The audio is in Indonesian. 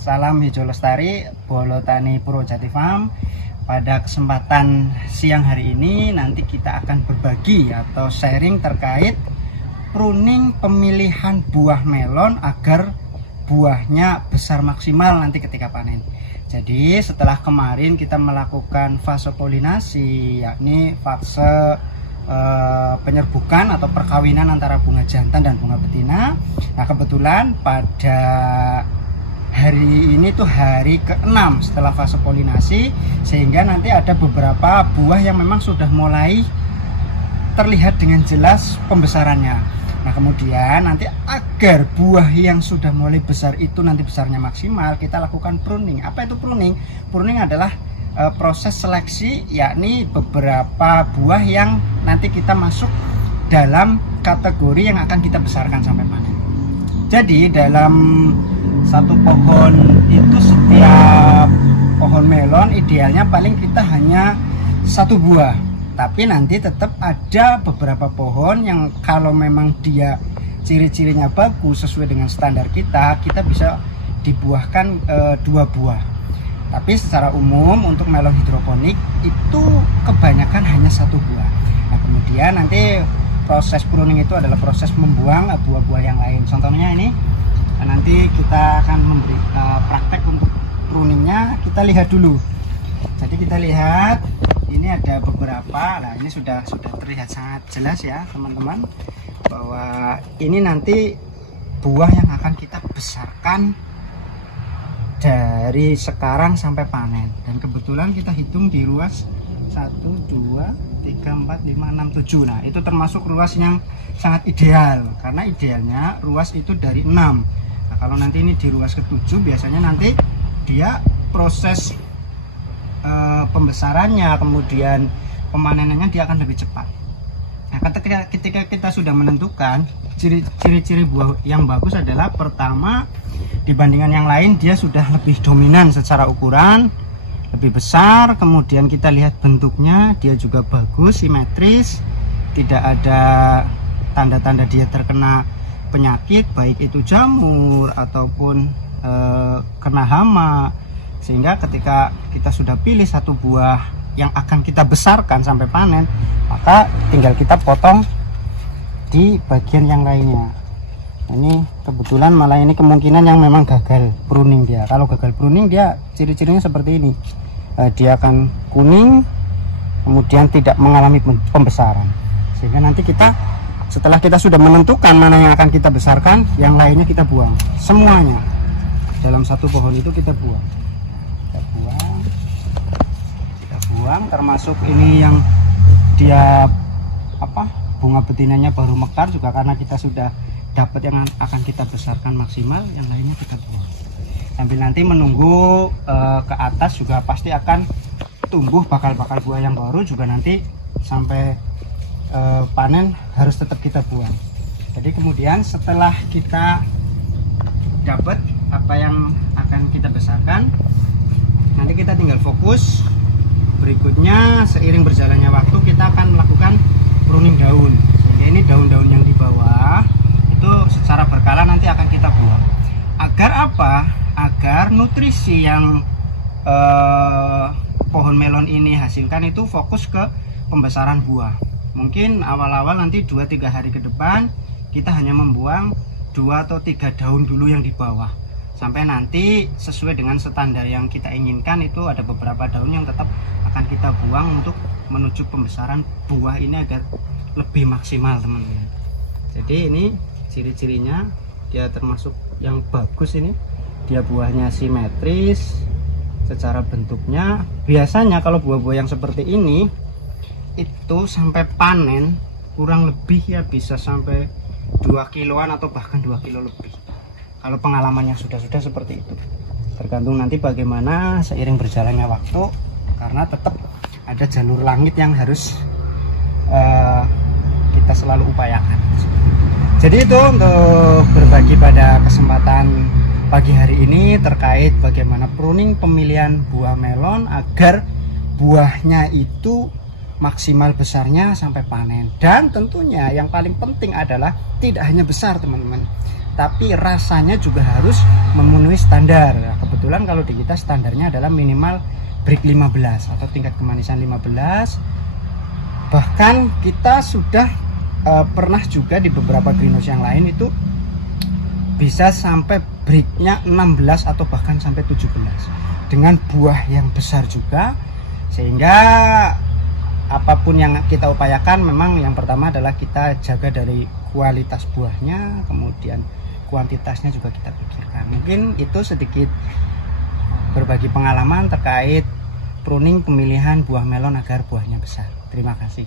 salam hijau lestari, Bolotani Purwojati Farm. Pada kesempatan siang hari ini nanti kita akan berbagi atau sharing terkait pruning pemilihan buah melon agar buahnya besar maksimal nanti ketika panen. Jadi setelah kemarin kita melakukan fase polinasi, yakni fase penyerbukan atau perkawinan antara bunga jantan dan bunga betina. Nah, kebetulan pada hari ini tuh hari ke-6 setelah fase polinasi, sehingga nanti ada beberapa buah yang memang sudah mulai terlihat dengan jelas pembesarannya. Nah, kemudian nanti agar buah yang sudah mulai besar itu nanti besarnya maksimal, kita lakukan pruning. Apa itu pruning? Pruning adalah proses seleksi, yakni beberapa buah yang nanti kita masuk dalam kategori yang akan kita besarkan sampai panen. Jadi dalam satu pohon itu, setiap pohon melon idealnya paling kita hanya satu buah, tapi nanti tetap ada beberapa pohon yang kalau memang dia ciri-cirinya bagus sesuai dengan standar kita bisa dibuahkan 2 buah. Tapi secara umum untuk melon hidroponik itu kebanyakan hanya 1 buah. Nah, kemudian nanti proses pruning itu adalah proses membuang buah-buah yang lain. Contohnya ini, nanti kita akan memberi praktek untuk pruningnya. Kita lihat dulu. Jadi kita lihat ini ada beberapa. Nah, ini sudah terlihat sangat jelas ya teman-teman, bahwa ini nanti buah yang akan kita besarkan dari sekarang sampai panen. Dan kebetulan kita hitung di ruas 1, 2, 3, 4, 5, 6, 7. Nah, itu termasuk ruas yang sangat ideal, karena idealnya ruas itu dari 6. Nah, kalau nanti ini di ruas ke-7, biasanya nanti dia proses pembesarannya, kemudian pemanenannya dia akan lebih cepat. Nah, ketika kita sudah menentukan ciri-ciri buah yang bagus adalah, pertama, dibandingkan yang lain dia sudah lebih dominan secara ukuran, lebih besar. Kemudian kita lihat bentuknya, dia juga bagus, simetris, tidak ada tanda-tanda dia terkena penyakit, baik itu jamur ataupun kena hama. Sehingga ketika kita sudah pilih satu buah yang akan kita besarkan sampai panen, maka tinggal kita potong di bagian yang lainnya. Ini kebetulan malah ini kemungkinan yang memang gagal pruning dia. Kalau gagal pruning dia ciri-cirinya seperti ini. Dia akan kuning, kemudian tidak mengalami pembesaran. Sehingga nanti kita, setelah kita sudah menentukan mana yang akan kita besarkan, yang lainnya kita buang. Semuanya dalam satu pohon itu kita buang. Kita buang, termasuk ini yang dia bunga betinanya baru mekar juga, karena kita sudah dapat yang akan kita besarkan maksimal, yang lainnya kita buang. Sambil nanti menunggu ke atas juga pasti akan tumbuh bakal-bakal buah yang baru juga, nanti sampai panen harus tetap kita buang. Jadi kemudian setelah kita dapat apa yang akan kita besarkan, nanti kita tinggal fokus. Berikutnya, seiring berjalannya waktu, kita akan melakukan pruning daun. Jadi ini daun-daun yang di bawah itu secara berkala nanti akan kita buang. Agar apa? Agar nutrisi yang pohon melon ini hasilkan itu fokus ke pembesaran buah. Mungkin awal-awal nanti 2-3 hari ke depan kita hanya membuang 2 atau 3 daun dulu yang di bawah. Sampai nanti sesuai dengan standar yang kita inginkan, itu ada beberapa daun yang tetap akan kita buang untuk menuju pembesaran buah ini agar lebih maksimal, teman-teman. Jadi ini ciri-cirinya, dia termasuk yang bagus. Ini dia buahnya simetris secara bentuknya. Biasanya kalau buah-buah yang seperti ini itu sampai panen kurang lebih ya bisa sampai 2 kiloan atau bahkan 2 kilo lebih. Kalau pengalamannya sudah seperti itu, tergantung nanti bagaimana seiring berjalannya waktu, karena tetap ada jalur langit yang harus kita selalu upayakan. Jadi itu untuk berbagi pada kesempatan pagi hari ini terkait bagaimana pruning pemilihan buah melon agar buahnya itu maksimal besarnya sampai panen. Dan tentunya yang paling penting adalah tidak hanya besar, teman-teman, tapi rasanya juga harus memenuhi standar. kebetulan kalau di kita standarnya adalah minimal break 15 atau tingkat kemanisan 15. Bahkan kita sudah pernah juga di beberapa greenhouse yang lain itu bisa sampai breaknya 16 atau bahkan sampai 17 dengan buah yang besar juga. Sehingga apapun yang kita upayakan, memang yang pertama adalah kita jaga dari kualitas buahnya, kemudian kuantitasnya juga kita pikirkan. Mungkin itu sedikit berbagi pengalaman terkait pruning pemilihan buah melon agar buahnya besar. Terima kasih.